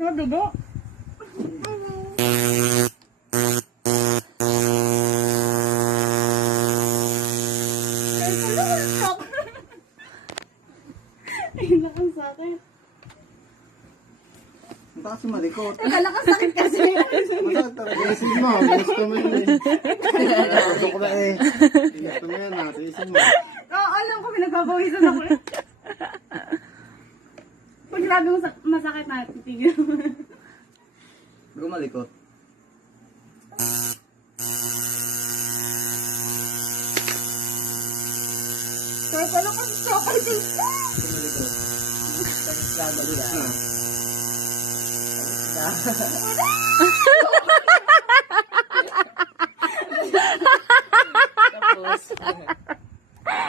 Nadugo. Ay, nakang sakit. Ang kasi malikot. Akala ka sakit kasi. Masakit talaga. Isin mo. Gusto mo yun eh. Gusto ko na eh. Gusto mo yan natin. Isin mo. Oo, alam ko, pinagpapawisan ako. Pag grabe masakit na, titigil. Bago malikot. Kaya pala kasi sakit. Malikot. Tapos gagawin Ah. na.